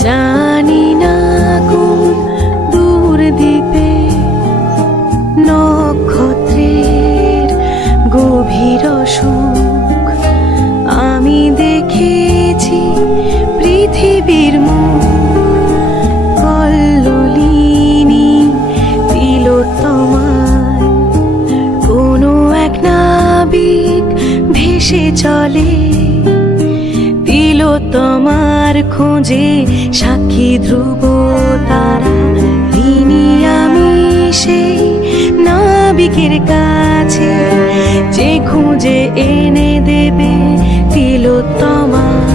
জানি না কোন দূর দ্বীপে নক্ষত্রের গভীর সুখ আমি দেখেছি পৃথিবীর মুখ কল্লোলিনী তিলোত্তমায় কোনো এক নাবিক ভেসে চলে তিলোত্তমার খোঁজে সাক্ষী ধ্রুব তারা তিনি আমি সেই নাবিকের কাছে যে খুঁজে এনে দেবে তিলোত্তমা।